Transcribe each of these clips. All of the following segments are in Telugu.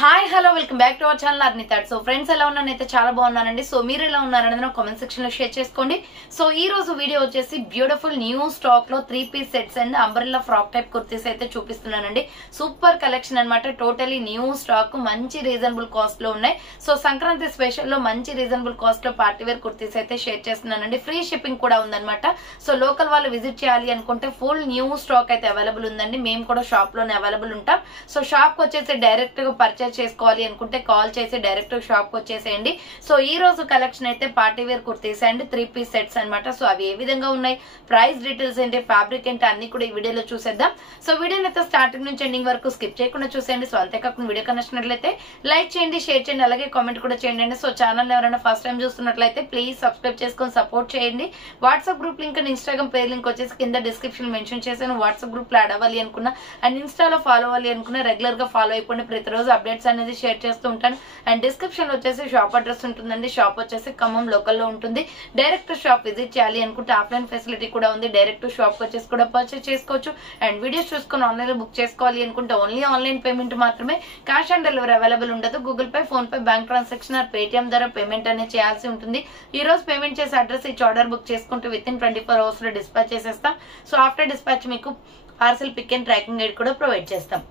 Hi hello welcome back to our channel Arnitad. So friends ఎలా ఉన్నానైతే చాలా బాగున్నానండి. సో మీరు ఎలా ఉన్నారనేది నాకు కామెంట్ సెక్షన్ లో షేర్ చేసుకోండి. సో ఈ రోజు వీడియో వచ్చేసి బ్యూటిఫుల్ న్యూ స్టాక్ లో 3 piece sets and umbrella frock type kurtis అయితే చూపిస్తున్నానండి. సూపర్ కలెక్షన్ అన్నమాట. టోటలీ న్యూ స్టాక్, మంచి రీజనబుల్ కాస్ట్ లో ఉన్నాయి. సో సంక్రాంతి స్పెషల్ లో మంచి రీజనబుల్ కాస్ట్ లో పార్టీ వేర్ కుర్తీస్ అయితే షేర్ చేస్తున్నానండి. ఫ్రీ షిప్పింగ్ కూడా ఉందన్నమాట. సో లోకల్ వాళ్ళు విజిట్ చేయాలి అనుకుంటే ఫుల్ న్యూ స్టాక్ అయితే అవైలబుల్ ఉందండి. మేము కూడా షాప్ లోనే అవైలబుల్ ఉంటాం. సో షాప్ కి వచ్చేసి డైరెక్ట్ గా పర్చేస్ చేసుకోవాలి అనుకుంటే కాల్ చేసి డైరెక్ట్ షాప్ కి వచ్చేసేయండి. సో ఈ రోజు కలెక్షన్ అయితే party wear kurtis and 3 piece sets అన్నమాట. సో అవి ఏ విధంగా ఉన్నాయి, ప్రైస్ డీటెయిల్స్ ఏంటి, ఫ్యాబ్రిక్ ఏంటి అన్ని కూడా ఈ వీడియోలో చూసేద్దాం. సో వీడియోని అయితే స్టార్టింగ్ నుంచి ఎండింగ్ వరకు స్కిప్ చేయకుండా చూసేయండి. సో అంతేకాకుండా వీడియో కనెక్ట్నట్లయితే లైక్ చేయండి, షేర్ చేయండి, అలాగే కామెంట్ కూడా చేయండి. సో ఛానల్ ఎవరైనా ఫస్ట్ టైం చూస్తున్నట్లయితే ప్లీజ్ సబ్స్క్రైబ్ చేసుకొని సపోర్ట్ చేయండి. WhatsApp group link and Instagram page link వచ్చేసి కింద డిస్క్రిప్షన్ మెన్షన్ చేశాను. వాట్సాప్ గ్రూప్ లో యాడ్ అవ్వాలి అనుకున్నా అండ్ ఇన్స్టాలో ఫాలో అవ్వాలి అనుకున్నా రెగ్యులర్ గా ఫాలో అయిపోండి. ప్రతిరోజు అప్డేట్స్ అనేది షేర్ చేస్తూ ఉంటాను. అండ్ డిస్క్రిప్షన్ లో వచ్చేసి షాప్ అడ్రస్ ఉంటుందండి. షాప్ వచ్చేసి ఖమ్మం లోకల్ లో ఉంటుంది. డైరెక్ట్ షాప్ విజిట్ చేయాలి అనుకుంటే ఆఫ్లైన్ ఫెసిలిటీ కూడా ఉంది. డైరెక్ట్ షాప్ వచ్చేసి కూడా పర్చేస్ చేసుకోవచ్చు. అండ్ వీడియోస్ చూసుకొని ఆన్లైన్ లో బుక్ చేసుకోవాలి అనుకుంటే ఓన్లీ ఆన్లైన్ పేమెంట్ మాత్రమే, క్యాష్ ఆన్ డెలివరీ అవైలబుల్ ఉండదు. Google Pay, PhonePe, bank transaction or Paytm ద్వారా పేమెంట్ అనేది చేయాల్సి ఉంటుంది. ఈ రోజు పేమెంట్ చేసే అడ్రస్ ఇచ్చి ఆర్డర్ బుక్ చేసుకుంటే విత్ ఇన్ 24 hours లో డిస్పాచ్ చేసేస్తాం. సో ఆఫ్టర్ డిస్పాచ్ మీకు parcel pick and tracking guide కూడా ప్రొవైడ్ చేస్తాం.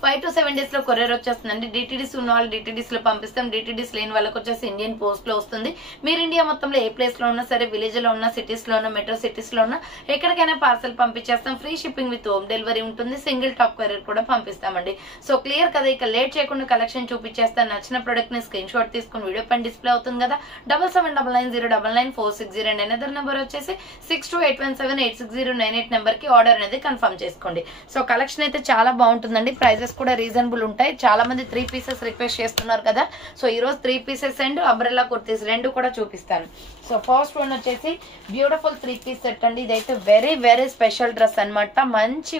5 to 7 days లో కొరియర్ వచ్చేస్తుందండి. డిటిడిస్ ఉన్న వాళ్ళు డిటిడిస్ లో పంపిస్తాం. డిటిడిస్ లేని వాళ్ళకి వచ్చేసి ఇండియన్ పోస్ట్ లో వస్తుంది. మీరు ఇండియా మొత్తంలో ఏ ప్లేస్ లో ఉన్నా సరే, విలేజ్ లో ఉన్నా, సిటీస్ లో ఉన్నా, మెట్రో సిటీస్ లో ఉన్నా ఎక్కడికైనా పార్సల్ పంపించేస్తాం. Free shipping with home delivery ఉంటుంది. సింగిల్ టాప్ కొరియర్ కూడా పంపిస్తామండి. సో క్లియర్ కదా, ఇక లేట్ చేయకుండా కలెక్షన్ చూపించేస్తాను. నచ్చిన ప్రొడక్ట్ ని స్క్రీన్ షాట్ తీసుకుని వీడియో పైన డిస్ప్లే అవుతుంది కదా. 7799099460 అండ్ అనదర్ నెంబర్ వచ్చేసి 6281786098 నెంబర్ కి ఆర్డర్ అనేది కన్ఫర్మ్ చేసుకోండి. సో కలెక్షన్ అయితే చాలా బాగుంటుందండి. ప్రైజెస్ కూడా రీజనబుల్ ఉంటాయి. చాలా మంది 3 పీసెస్ రిక్వెస్ట్ చేస్తున్నారు కదా. సో ఈ రోజు 3 పీసెస్ అండ్ అంబ్రెల్లా కుర్తీస్ రెండు కూడా చూపిస్తాను. సో ఫస్ట్ వన్ వచ్చేసి బ్యూటిఫుల్ 3 పీస్ సెట్ అండి. ఇదైతే వెరీ వెరీ స్పెషల్ డ్రెస్ అన్నమాట. మంచి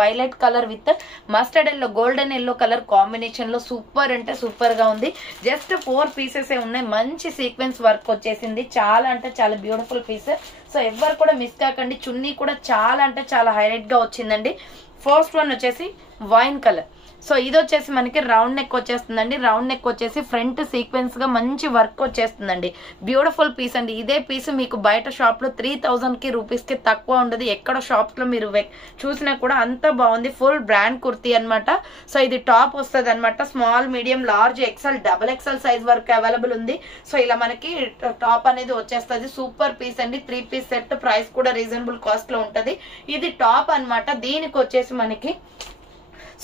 violet colour with mustard yellow, golden yellow colour combination లో సూపర్ అంటే సూపర్ గా ఉంది. జస్ట్ 4 పీసెస్ ఉన్నాయి. మంచి సీక్వెన్స్ వర్క్ వచ్చేసింది. చాలా అంటే చాలా బ్యూటిఫుల్ పీస్. సో ఎవరు కూడా మిస్ కాకండి. చున్నీ కూడా చాలా అంటే చాలా హైలైట్ గా వచ్చిందండి. ఫస్ట్ వన్ వచ్చేసి వైన్ కలర్. సో ఇది వచ్చేసి మనకి రౌండ్ నెక్ వచ్చేస్తుందండి. రౌండ్ నెక్ వచ్చేసి ఫ్రంట్ సీక్వెన్స్ గా మంచి వర్క్ వచ్చేస్తుందండి. బ్యూటిఫుల్ పీస్ అండి. ఇదే పీస్ మీకు బయట షాప్ లో 3000 రూపీస్ కి తక్కువ ఉండదు. ఎక్కడ షాప్స్ లో మీరు చూసినా కూడా అంత బాగుంది. ఫుల్ బ్రాండ్ కుర్తీ అనమాట. సో ఇది టాప్ వస్తుంది అనమాట. Small, medium, large, XL, double XL size వరకు అవైలబుల్ ఉంది. సో ఇలా మనకి టాప్ అనేది వచ్చేస్తుంది. సూపర్ పీస్ అండి. 3 పీస్ సెట్. ప్రైస్ కూడా రీజనబుల్ కాస్ట్ లో ఉంటది. ఇది టాప్ అనమాట. దీనికి వచ్చేసి మనకి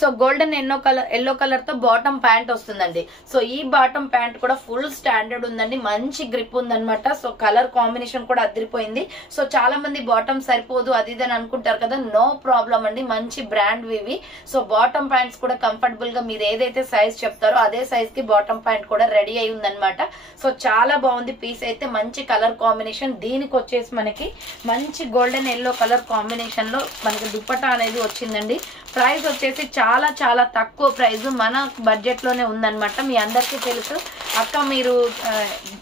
సో గోల్డెన్ ఎల్లో కలర్ తో బాటమ్ ప్యాంట్ వస్తుందండి. సో ఈ బాటమ్ ప్యాంట్ కూడా ఫుల్ స్టాండర్డ్ ఉందండి. మంచి గ్రిప్ ఉందన్నమాట. సో కలర్ కాంబినేషన్ కూడా అదిరిపోయింది. సో చాలా మంది బాటమ్ సరిపోదు అది ఇది అని అనుకుంటారు కదా. నో ప్రాబ్లం అండి. మంచి బ్రాండ్ ఇవి. సో బాటమ్ ప్యాంట్స్ కూడా కంఫర్టబుల్ గా మీరు ఏదైతే సైజ్ చెప్తారో అదే సైజ్ కి బాటమ్ ప్యాంట్ కూడా రెడీ అయి ఉందన్నమాట. సో చాలా బాగుంది పీస్ అయితే. మంచి కలర్ కాంబినేషన్. దీనికి వచ్చేసి మనకి మంచి గోల్డెన్ ఎల్లో కలర్ కాంబినేషన్ లో మనకి దుపట్టా అనేది వచ్చిందండి. ప్రైస్ వచ్చేసి చాలా చాలా తక్కువ ప్రైస్, మన బడ్జెట్ లోనే ఉందన్నమాట. మీ అందరికీ తెలుసు అక్క మీరు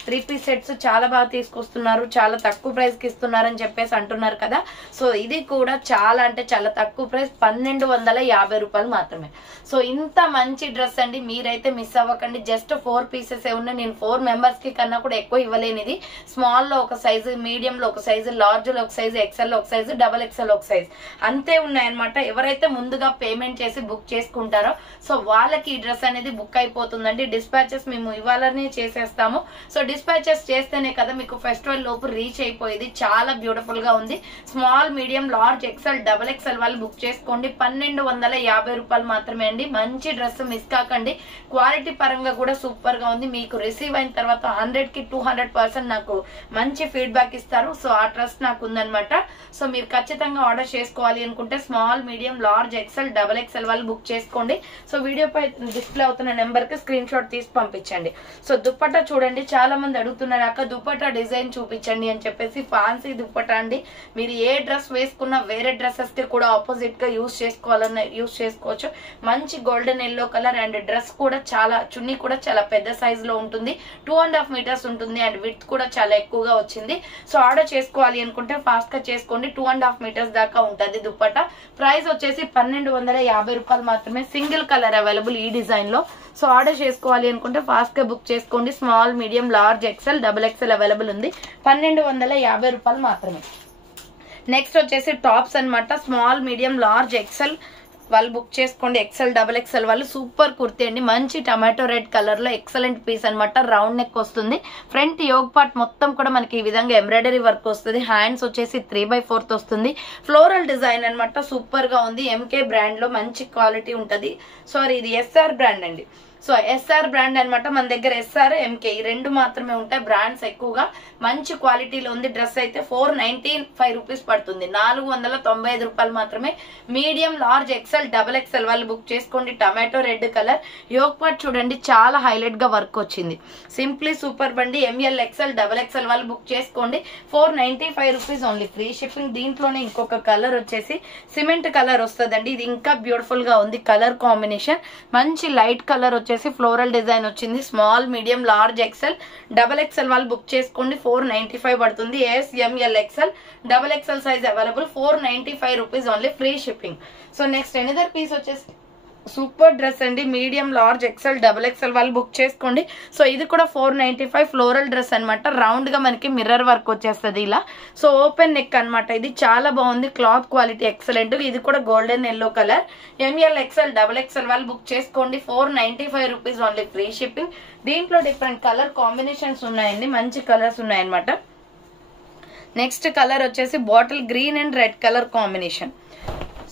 3 పీస్ సెట్స్ చాలా బాగా తీసుకొస్తున్నారు, చాలా తక్కువ ప్రైస్ కి ఇస్తున్నారు అని చెప్పేసి అంటున్నారు కదా. సో ఇది కూడా చాలా అంటే చాలా తక్కువ ప్రైస్, 1250 రూపాయలు మాత్రమే. సో ఇంత మంచి డ్రెస్ అండి. మీరైతే మిస్ అవ్వకండి. జస్ట్ 4 పీసెస్ ఉన్నాయి. నేను 4 మెంబర్స్ కి కన్నా కూడా ఎక్కువ ఇవ్వలేనిది. స్మాల్ లో ఒక సైజు, మీడియం లో ఒక సైజు, లార్జ్ లో ఒక సైజు, ఎక్సెల్ లో ఒక సైజు, డబల్ ఎక్సెల్ ఒక సైజు అంతే ఉన్నాయన్నమాట. ఎవరైతే ముందుగా పేమెంట్ చేసి బుక్ చేసుకుంటారో సో వాళ్ళకి ఈ డ్రెస్ అనేది బుక్ అయిపోతుందండి. డిస్పాచెస్ మేము ఇవ్వాలని చేసేస్తాము. సో డిస్పాచెస్ చేస్తేనే కదా మీకు ఫెస్టివల్ లోపు రీచ్ అయిపోయేది. చాలా బ్యూటిఫుల్ గా ఉంది. Small, medium, large, XL, double XL వాళ్ళు బుక్ చేసుకోండి. 1250 రూపాయలు మాత్రమే అండి. మంచి డ్రెస్, మిస్ కాకండి. క్వాలిటీ పరంగా కూడా సూపర్ గా ఉంది. మీకు రిసీవ్ అయిన తర్వాత 100 కి 200% నాకు మంచి ఫీడ్బ్యాక్ ఇస్తారు. సో ఆ ట్రస్ట్ నాకు ఉందన్నమాట. సో మీరు ఖచ్చితంగా ఆర్డర్ చేసుకోవాలి అనుకుంటే small, medium, large, XL, double XL వాళ్ళు బుక్ చేసుకోండి. సో వీడియో పై డిస్ప్లే అవుతున్న నెంబర్ కి స్క్రీన్ షాట్ తీసి పంపించండి. సో దుప్పట్టా చూడండి. చాలా మంది అడుగుతున్నారు అక్క దుప్పట్టా డిజైన్ చూపించండి అని చెప్పేసి. ఫ్యాన్సీ దుప్పట్టా అండి. మీరు ఏ డ్రెస్ వేసుకున్నా వేరే డ్రెస్సెస్ కి కూడా ఆపోజిట్ గా యూజ్ చేసుకోవాలన్న యూజ్ చేసుకోవచ్చు. మంచి golden yellow colour and dress కూడా చాలా, చున్నీ కూడా చాలా పెద్ద సైజ్ లో ఉంటుంది. 2.5 meters ఉంటుంది అండ్ విడ్త్ కూడా చాలా ఎక్కువగా వచ్చింది. సో ఆర్డర్ చేసుకోవాలి అనుకుంటే ఫాస్ట్ గా చేసుకోండి. 2.5 meters దాకా ఉంటుంది దుప్పట్టా. ప్రైస్ వచ్చేసి 1250 రూపాయలు మాత్రమే. సింగిల్ కలర్ అవైలబుల్ ఈ డిజైన్ లో. సో ఆర్డర్ చేసుకోవాలి అనుకుంటే ఫాస్ట్ గా బుక్ చేసుకోండి. Small, medium, large, XL, double XL available ఉంది. 1250 రూపాయలు మాత్రమే. నెక్స్ట్ వచ్చేసి టాప్స్ అన్నమాట. స్మాల్, మీడియం, లార్జ్, ఎక్సెల్ వాళ్ళు బుక్ చేసుకోండి. ఎక్సెల్, డబుల్ ఎక్సెల్ వాళ్ళు సూపర్ కుర్తీ అండి. మంచి టమాటో రెడ్ కలర్ లో ఎక్సలెంట్ పీస్ అనమాట. రౌండ్ నెక్ వస్తుంది. ఫ్రంట్ యోగ్ పార్ట్ మొత్తం కూడా మనకి ఈ విధంగా ఎంబ్రాయిడరీ వర్క్ వస్తుంది. హ్యాండ్స్ వచ్చేసి 3/4 వస్తుంది. ఫ్లోరల్ డిజైన్ అనమాట. సూపర్ గా ఉంది. ఎంకే బ్రాండ్ లో మంచి క్వాలిటీ ఉంటది. సారీ, ఇది ఎస్ఆర్ బ్రాండ్ అండి. సో ఎస్ఆర్ బ్రాండ్ అనమాట. మన దగ్గర ఎస్ఆర్, ఎంకే ఈ రెండు మాత్రమే ఉంటాయి. బ్రాండ్స్ ఎక్కువగా మంచి క్వాలిటీలో ఉంది. డ్రెస్ అయితే 495 రూపీస్ పడుతుంది. 495 రూపాయలు మాత్రమే. Medium, large, XL, double XL వాళ్ళు బుక్ చేసుకోండి. Tomato red colour yoke part చూడండి, చాలా హైలైట్ గా వర్క్ వచ్చింది. సింప్లీ సూపర్ బండి. ఎంఎల్, ఎక్సెల్, డబుల్ ఎక్సెల్ వాళ్ళు బుక్ చేసుకోండి. 495 రూపీస్ ఓన్లీ. Free shipping. దీంట్లోనే ఇంకొక కలర్ వచ్చేసి సిమెంట్ కలర్ వస్తుందండి. ఇది ఇంకా బ్యూటిఫుల్ గా ఉంది. కలర్ కాంబినేషన్ మంచి లైట్ కలర్ వచ్చేసి ఫ్లోరల్ డిజైన్ వచ్చింది. Small, medium, large, XL, double XL వాళ్ళు బుక్ చేసుకోండి. 495 పడుతుంది. S, M L, XL, double XL size available. 495 rupees only. Free shipping. So next another piece వచ్చేసి సూపర్ డ్రెస్ అండి. Medium, large, XL, double XL వాళ్ళు బుక్ చేసుకోండి. సో ఇది కూడా 495 ఫ్లోరల్ డ్రెస్ అనమాట. రౌండ్ గా మనకి మిర్రర్ వర్క్ వచ్చేస్తుంది ఇలా. సో ఓపెన్ నెక్ అనమాట. ఇది చాలా బాగుంది. Cloth quality excellent. ఇది కూడా golden yellow colour. M L, XL, double XL వాళ్ళు బుక్ చేసుకోండి. 495 రూపీస్ ఓన్లీ. Free shipping. దీంట్లో డిఫరెంట్ కలర్ కాంబినేషన్స్ ఉన్నాయండి. మంచి కలర్స్ ఉన్నాయన్నమాట. నెక్స్ట్ కలర్ వచ్చేసి bottle green and red colour combination.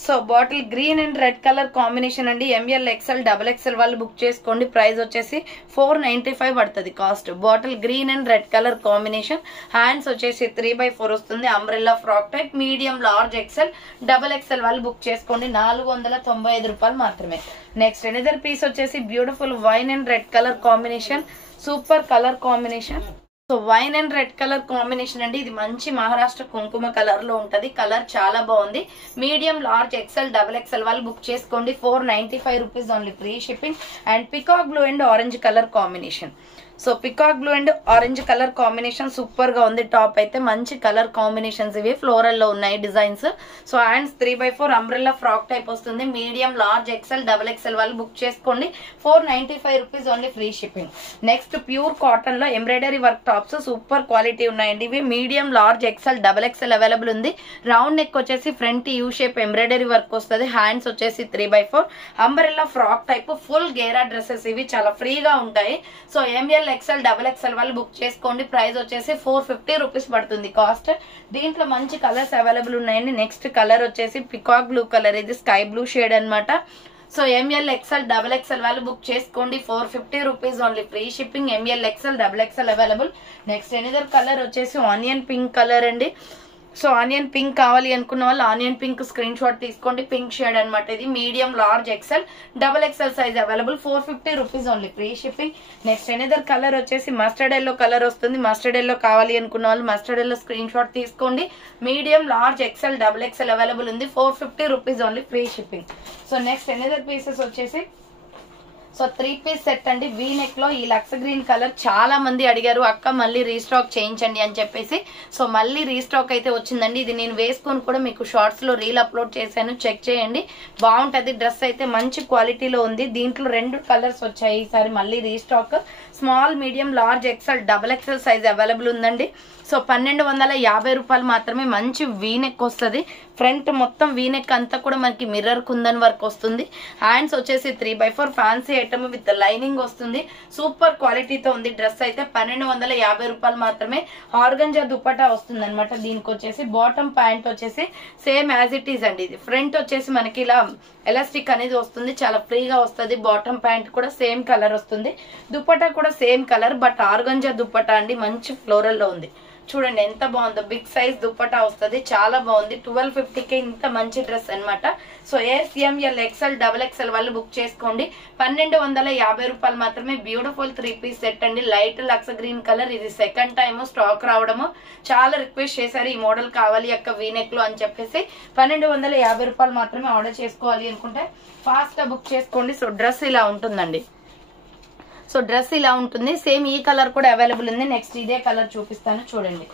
So bottle green and red colour combination అండి. ఎంఎల్, ఎక్సెల్, డబుల్ ఎక్సెల్ వాళ్ళు బుక్ చేసుకోండి. ప్రైస్ వచ్చేసి 495 పడుతుంది cost. Bottle green and red colour combination. Hands వచ్చేసి 3/4 వస్తుంది. Umbrella frock type. Medium, large, XL, double XL వాళ్ళు బుక్ చేసుకోండి. 495 రూపాయలు మాత్రమే. నెక్స్ట్ ఎనదర్ పీస్ వచ్చేసి beautiful wine and red colour combination. Super colour combination. So wine and red colour combination అండి. ఇది మంచి మహారాష్ట్ర కుంకుమ కలర్ లో ఉంటది. కలర్ చాలా బాగుంది. Medium, large, XL, double XL వాళ్ళు బుక్ చేసుకోండి. 495 rupees only. Free shipping. And peacock blue and orange colour combination. So peacock blue and orange colour combination super గా ఉంది. టాప్ అయితే మంచి కలర్ కాంబినేషన్స్ ఇవి ఫ్లోరల్ లో ఉన్నాయి designs. So hands 3/4 umbrella frock type వస్తుంది. Medium, large, XL, double XL వాళ్ళు బుక్ చేసుకోండి. 495 rupees only. Free shipping. Next pure cotton లో embroidery work tops super quality ఉన్నాయండి. ఇవి medium, large, XL, double XL available ఉంది. రౌండ్ నెక్ వచ్చేసి front U shape embroidery work వస్తుంది. హ్యాండ్స్ వచ్చేసి 3/4 అంబ్రెల్లా ఫ్రాక్ టైప్. ఫుల్ గేరా డ్రెస్సెస్ ఇవి చాలా ఫ్రీగా ఉంటాయి. So ML, XL, double XL వాళ్ళు బుక్ చేసుకోండి. ప్రైస్ వచ్చేసి 450 రూపీస్ పడుతుంది కాస్ట్. దీంట్లో మంచి కలర్స్ అవైలబుల్ ఉన్నాయండి. నెక్స్ట్ కలర్ వచ్చేసి పికాక్ బ్లూ కలర్. ఇది స్కై బ్లూ షేడ్ అనమాట. So ML, XL, double XL వాళ్ళు బుక్ చేసుకోండి. 450 rupees only. Free shipping. ML, XL, double XL available. Next another colour వచ్చేసి ఆనియన్ పింక్ కలర్ అండి. సో ఆనియన్ పింక్ కావాలి అనుకున్న వాళ్ళు ఆనియన్ పింక్ స్క్రీన్ షాట్ తీసుకోండి. పింక్ షేడ్ అనమాట. ఇది medium, large, XL, double XL size available. 450 rupees only. Free shipping. Next another colour వచ్చేసి మస్టర్డ్ ఎల్లో కలర్ వస్తుంది. మస్టర్డ్ ఎల్లో కావాలి అనుకున్న వాళ్ళు మస్టర్డ్ ఎల్లో స్క్రీన్ షాట్ తీసుకోండి. Medium, large, XL, double XL available ఉంది. 450 rupees only. Free shipping. So next another pieces వచ్చేసి సో 3 పీస్ సెట్ అండి. వీ నెక్ లో ఈ లక్స్ గ్రీన్ కలర్ చాలా మంది అడిగారు, అక్క మళ్ళీ రీస్టాక్ చేయించండి అని చెప్పేసి. సో మళ్ళీ రీస్టాక్ అయితే వచ్చిందండి. ఇది నేను వేసుకొని కూడా మీకు షార్ట్స్ లో రీల్ అప్లోడ్ చేశాను, చెక్ చేయండి. బాగుంటది. డ్రెస్ అయితే మంచి క్వాలిటీలో ఉంది. దీంట్లో 2 కలర్స్ వచ్చాయి ఈసారి మళ్ళీ restock. Small, medium, large, XL, double XL size available ఉందండి. సో 1250 రూపాయలు మాత్రమే. మంచి వీనెక్ వస్తుంది. ఫ్రంట్ మొత్తం వీనెక్ అంతా కూడా మనకి మిర్రర్ కుందన్ వర్క్ వస్తుంది. హ్యాండ్స్ వచ్చేసి 3/4 ఫ్యాన్సీ ఐటమ్ విత్ లైనింగ్ వస్తుంది. సూపర్ క్వాలిటీతో ఉంది. డ్రెస్ అయితే 1250 రూపాయలు మాత్రమే. ఆర్గంజా దుపట్టా వస్తుంది అనమాట. దీనికి వచ్చేసి బాటమ్ ప్యాంట్ వచ్చేసి సేమ్ యాజ్ ఇట్ ఈస్ అండి. ఇది ఫ్రంట్ వచ్చేసి మనకి ఇలా ఎలాస్టిక్ అనేది వస్తుంది. చాలా ఫ్రీగా వస్తుంది. బాటమ్ ప్యాంట్ కూడా సేమ్ కలర్ వస్తుంది. దుపట్టా కూడా same colour, but organza dupatta అండి. మంచి ఫ్లోరల్ లో ఉంది. చూడండి ఎంత బాగుందో. బిగ్ సైజ్ దుపట్టా వస్తుంది. చాలా బాగుంది. 1250కి ఇంత మంచి డ్రెస్ అనమాట. So SML, XL, double XL వాళ్ళు బుక్ చేసుకోండి. 1250 రూపాయలు మాత్రమే. బ్యూటిఫుల్ 3 పీస్ సెట్ అండి. Light lux green colour. ఇది సెకండ్ టైమ్ స్టాక్ రావడము. చాలా రిక్వెస్ట్ చేశారు ఈ మోడల్ కావాలి అక్క వీనెక్ లో అని చెప్పేసి. 1250 రూపాయలు మాత్రమే. ఆర్డర్ చేసుకోవాలి అనుకుంటే ఫాస్ట్ గా బుక్ చేసుకోండి. సో డ్రెస్ ఇలా ఉంటుందండి. సో డ్రెస్ ఇలా ఉంటుంది. సేమ్ ఈ కలర్ కూడా అవైలబుల్ ఉంది. నెక్స్ట్ ఇదే కలర్ చూపిస్తాను చూడండి.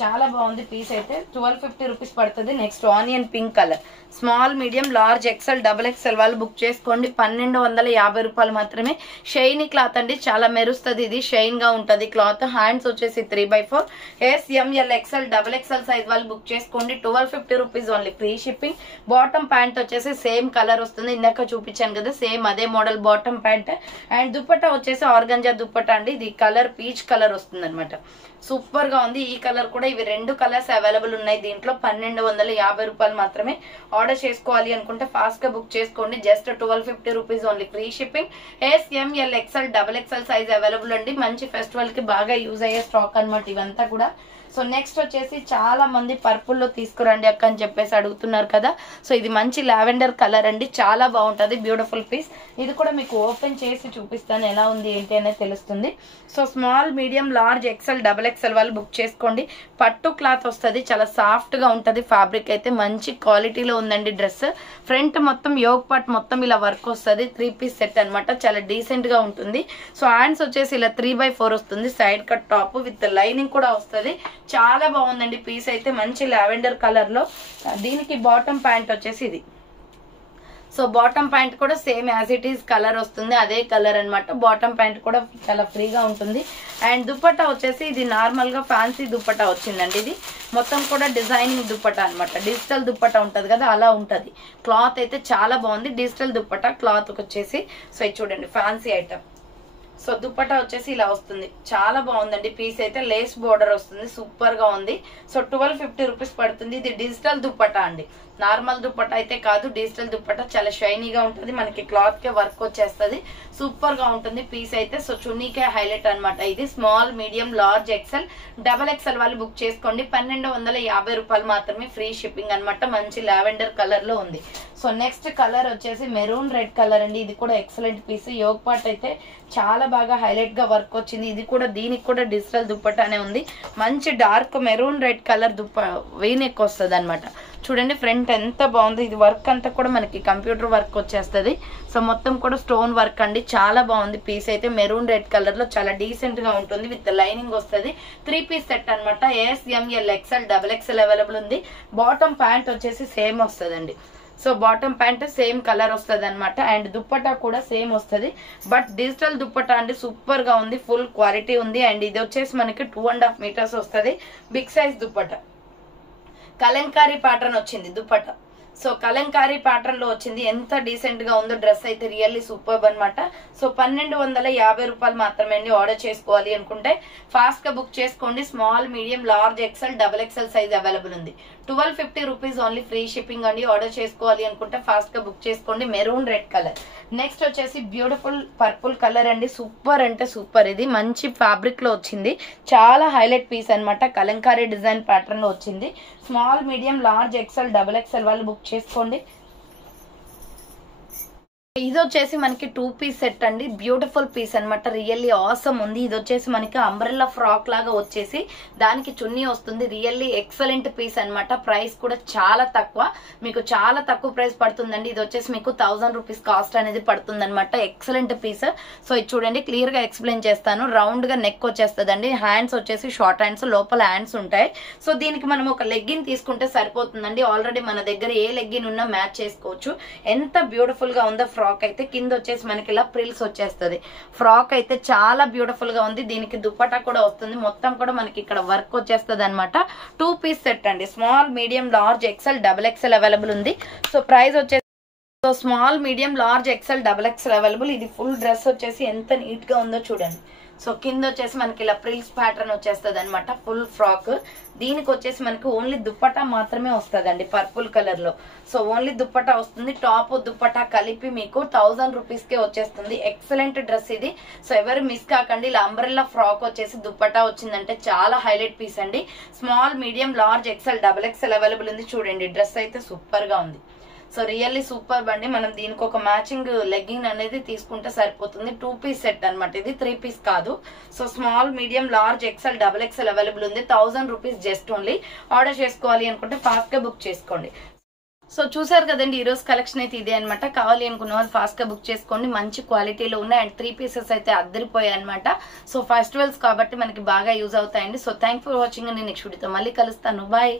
చాలా బాగుంది పీస్ అయితే 1250 రూపీస్ పడుతుంది. Next onion pink colour small medium large XL double XL వాళ్ళు బుక్ చేసుకోండి. 1250 రూపాయలు మాత్రమే. షైనీ క్లాత్ అండి, చాలా మెరుస్తుంది. ఇది షైన్ గా ఉంటది క్లాత్. హ్యాండ్స్ వచ్చేసి 3/4 SML XL double XL size వాళ్ళు బుక్ చేసుకోండి. 1250 rupees only, free shipping. Bottom pant వచ్చేసి సేమ్ కలర్ వస్తుంది, ఇందాక చూపించాను కదా సేమ్ అదే model bottom pant. And dupatta వచ్చేసి ఆర్గంజా దుపట్టా అండి. ఇది కలర్ పీచ్ కలర్ వస్తుంది అనమాట. సూపర్ గా ఉంది ఈ కలర్ కూడా. ఇవి 2 కలర్స్ అవైలబుల్ ఉన్నాయి దీంట్లో. 1250 రూపాయలు మాత్రమే. ఆర్డర్ చేసుకోవాలి అనుకుంటే ఫాస్ట్ గా బుక్ చేసుకోండి. Just 1250 rupees only, free shipping. SML XL double XL size available అండి. మంచి ఫెస్టివల్ కి బాగా యూజ్ అయ్యే స్టాక్ అనమాట ఇవంతా కూడా. సో నెక్స్ట్ వచ్చేసి చాలా మంది పర్పుల్ లో తీసుకురండి అక్క అని చెప్పేసి అడుగుతున్నారు కదా. సో ఇది మంచి లావెండర్ కలర్ అండి, చాలా బాగుంటది. Beautiful piece. ఇది కూడా మీకు ఓపెన్ చేసి చూపిస్తాను ఎలా ఉంది ఏంటి అనేది తెలుస్తుంది. So small medium large XL double XL వాళ్ళు బుక్ చేసుకోండి. పట్టు క్లాత్ వస్తుంది, చాలా సాఫ్ట్ గా ఉంటది. ఫ్యాబ్రిక్ అయితే మంచి క్వాలిటీలో ఉందండి. డ్రెస్ ఫ్రంట్ మొత్తం యోగ్ పార్ట్ మొత్తం ఇలా వర్క్ వస్తుంది. 3 పీస్ సెట్ అనమాట, చాలా డీసెంట్ గా ఉంటుంది. సో హ్యాండ్స్ వచ్చేసి ఇలా 3/4 వస్తుంది. Side cut top with lining కూడా వస్తుంది. చాలా బాగుందండి పీస్ అయితే, మంచి లావెండర్ కలర్ లో. దీనికి బాటమ్ ప్యాంట్ వచ్చేసి ఇది. సో బాటమ్ ప్యాంట్ కూడా same as it is colour వస్తుంది, అదే కలర్ అనమాట. బాటమ్ ప్యాంట్ కూడా చాలా ఫ్రీగా ఉంటుంది. అండ్ దుపట్టా వచ్చేసి ఇది నార్మల్ గా ఫ్యాన్సీ దుపట్టా వచ్చిందండి. ఇది మొత్తం కూడా డిజైనింగ్ దుపట్టా అనమాట. డిజిటల్ దుపట్టా ఉంటది కదా అలా ఉంటది. క్లాత్ అయితే చాలా బాగుంది. డిజిటల్ దుపట్టా క్లాత్ వచ్చేసి. సో ఇది చూడండి ఫ్యాన్సీ ఐటమ్. సో దుపట్టా వచ్చేసి ఇలా వస్తుంది, చాలా బాగుందండి పీస్ అయితే. లేస్ బోర్డర్ వస్తుంది, సూపర్ గా ఉంది. సో 1250 రూపీస్ పడుతుంది. ఇది డిజిటల్ దుపట్టా అండి, నార్మల్ దుపట్టా అయితే కాదు. డిజిటల్ దుపట్టా చాలా షైనీగా ఉంటుంది. మనకి క్లాత్ కే వర్క్ వచ్చేస్తుంది, సూపర్ గా ఉంటుంది పీస్ అయితే. సో చున్నీకే హైలైట్ అనమాట. ఇది small medium large XL double XL వాళ్ళు బుక్ చేసుకోండి. 1250 రూపాయలు మాత్రమే, ఫ్రీ షిప్పింగ్ అనమాట. మంచి లావెండర్ కలర్ లో ఉంది. సో నెక్స్ట్ కలర్ వచ్చేసి మెరూన్ రెడ్ కలర్ అండి. ఇది కూడా ఎక్సలెంట్ పీస్. యోగ్ పార్ట్ అయితే చాలా బాగా హైలైట్ గా వర్క్ వచ్చింది. ఇది కూడా దీనికి కూడా డిజిటల్ దుపట్టానే ఉంది. మంచి dark maroon red colour V-neck వస్తుంది అనమాట. చూడండి ఫ్రంట్ ఎంత బాగుంది. ఇది వర్క్ అంతా కూడా మనకి కంప్యూటర్ వర్క్ వచ్చేస్తుంది. సో మొత్తం కూడా స్టోన్ వర్క్ అండి, చాలా బాగుంది పీస్ అయితే. మెరూన్ రెడ్ కలర్ లో చాలా డీసెంట్ గా ఉంటుంది. విత్ లైనింగ్ వస్తుంది. 3 పీస్ సెట్ అనమాట. SML XL double XL available ఉంది. బాటమ్ ప్యాంట్ వచ్చేసి సేమ్ వస్తుందండి. So bottom pant same colour వస్తుంది అనమాట. అండ్ దుప్పటా కూడా సేమ్ వస్తుంది. బట్ డిజిటల్ దుప్పటా అండి సూపర్ గా ఉంది, ఫుల్ క్వాలిటీ ఉంది. అండ్ ఇది వచ్చేసి మనకి 2.5 మీటర్స్ వస్తుంది. Big size dupatta. Kalamkari pattern వచ్చింది దుపట్టా. సో కలంకారీ ప్యాటర్న్ లో వచ్చింది. ఎంత డీసెంట్ గా ఉందో డ్రెస్ అయితే, రియల్లీ సూపర్ అనమాట. సో 1250 రూపాయలు మాత్రమే అండి. ఆర్డర్ చేసుకోవాలి అనుకుంటే ఫాస్ట్ గా బుక్ చేసుకోండి. Small medium large XL double XL size available ఉంది. 1250 రూపీస్ ఓన్లీ, ఫ్రీ షిప్పింగ్ అండి. ఆర్డర్ చేసుకోవాలి అనుకుంటే ఫాస్ట్ గా బుక్ చేసుకోండి. Maroon red colour. నెక్స్ట్ వచ్చేసి బ్యూటిఫుల్ పర్పుల్ కలర్ అండి. సూపర్ అంటే సూపర్. ఇది మంచి ఫ్యాబ్రిక్ లో వచ్చింది, చాలా హైలైట్ పీస్ అనమాట. కలంకారీ డిజైన్ ప్యాటర్న్ లో వచ్చింది. Small medium large XL double XL వాళ్ళు బుక్ చేసుకోండి. ఇది వచ్చేసి మనకి 2 పీస్ సెట్ అండి. బ్యూటిఫుల్ పీస్ అనమాట, రియల్లీ ఆసమ్ ఉంది. ఇది వచ్చేసి మనకి అంబ్రెల్లా ఫ్రాక్ లాగా వచ్చేసి దానికి చున్నీ వస్తుంది. రియల్లీ ఎక్సలెంట్ పీస్ అనమాట. ప్రైస్ కూడా చాలా తక్కువ, మీకు చాలా తక్కువ ప్రైస్ పడుతుందండి. ఇది వచ్చేసి మీకు 1000 రూపీస్ కాస్ట్ అనేది పడుతుంది అనమాట. Excellent piece. సో ఇది చూడండి, క్లియర్ గా ఎక్స్ప్లెయిన్ చేస్తాను. రౌండ్ గా నెక్ వచ్చేస్తుందండి. హ్యాండ్స్ వచ్చేసి షార్ట్ హ్యాండ్స్, లోపల హ్యాండ్స్ ఉంటాయి. సో దీనికి మనం ఒక లెగ్గిన్ తీసుకుంటే సరిపోతుందండి. ఆల్రెడీ మన దగ్గర ఏ లెగ్గిన్ ఉన్నా మ్యాచ్ చేసుకోవచ్చు. ఎంత బ్యూటిఫుల్ గా ఉందో ఫ్రాక్ అయితే. కింద వచ్చేసి మనకి ఇలా ప్రిల్స్ వచ్చేస్తుంది. ఫ్రాక్ అయితే చాలా బ్యూటిఫుల్ గా ఉంది. దీనికి దుపట్టా కూడా వస్తుంది. మొత్తం కూడా మనకి ఇక్కడ వర్క్ వచ్చేస్తుంది అనమాట. 2 పీస్ సెట్ అండి. Small medium large XL double XL available ఉంది. సో ప్రైస్ వచ్చేసి small medium large XL double XL available. ఇది ఫుల్ డ్రెస్ వచ్చేసి ఎంత నీట్ గా ఉందో చూడండి. సో కింద వచ్చేసి మనకి ఇలా ప్రిల్స్ ప్యాటర్న్ వచ్చేస్తుంది అనమాట. Full frock. దీనికి వచ్చేసి మనకి ఓన్లీ దుప్పటా మాత్రమే వస్తుందండి పర్పుల్ కలర్ లో. సో ఓన్లీ దుప్పటా వస్తుంది. టాప్ దుప్పటా కలిపి మీకు 1000 రూపీస్ కే వచ్చేస్తుంది. ఎక్సలెంట్ డ్రెస్ ఇది. సో ఎవరు మిస్ కాకండి. ఇలా అంబ్రెల్లా ఫ్రాక్ వచ్చేసి దుప్పటా వచ్చిందంటే చాలా హైలైట్ పీస్ అండి. Small medium large XL double XL available ఉంది. చూడండి డ్రెస్ అయితే సూపర్ గా ఉంది. సో రియల్లీ సూపర్ అండి. మనం దీనికి ఒక మ్యాచింగ్ లెగ్గింగ్ అనేది తీసుకుంటే సరిపోతుంది. 2 పీస్ సెట్ అనమాట. ఇది 3 పీస్ కాదు. So small medium large XL double XL available ఉంది. 1000 రూపీస్ జస్ట్ ఓన్లీ. ఆర్డర్ చేసుకోవాలి అనుకుంటే ఫాస్ట్ గా బుక్ చేసుకోండి. సో చూసారు కదండి, ఈ రోజు కలెక్షన్ అయితే ఇదే అనమాట. కావాలి అనుకున్న వాళ్ళు ఫాస్ట్ గా బుక్ చేసుకోండి. మంచి క్వాలిటీలో ఉన్నాయి అండ్ 3 పీసెస్ అయితే అద్దరిపోయాయి అనమాట. సో ఫెస్టివల్స్ కాబట్టి మనకి బాగా యూజ్ అవుతాయండి. So thank for watching. నేను నెక్స్ట్ వీడియోతో మళ్ళీ కలుస్తాను. బాయ్.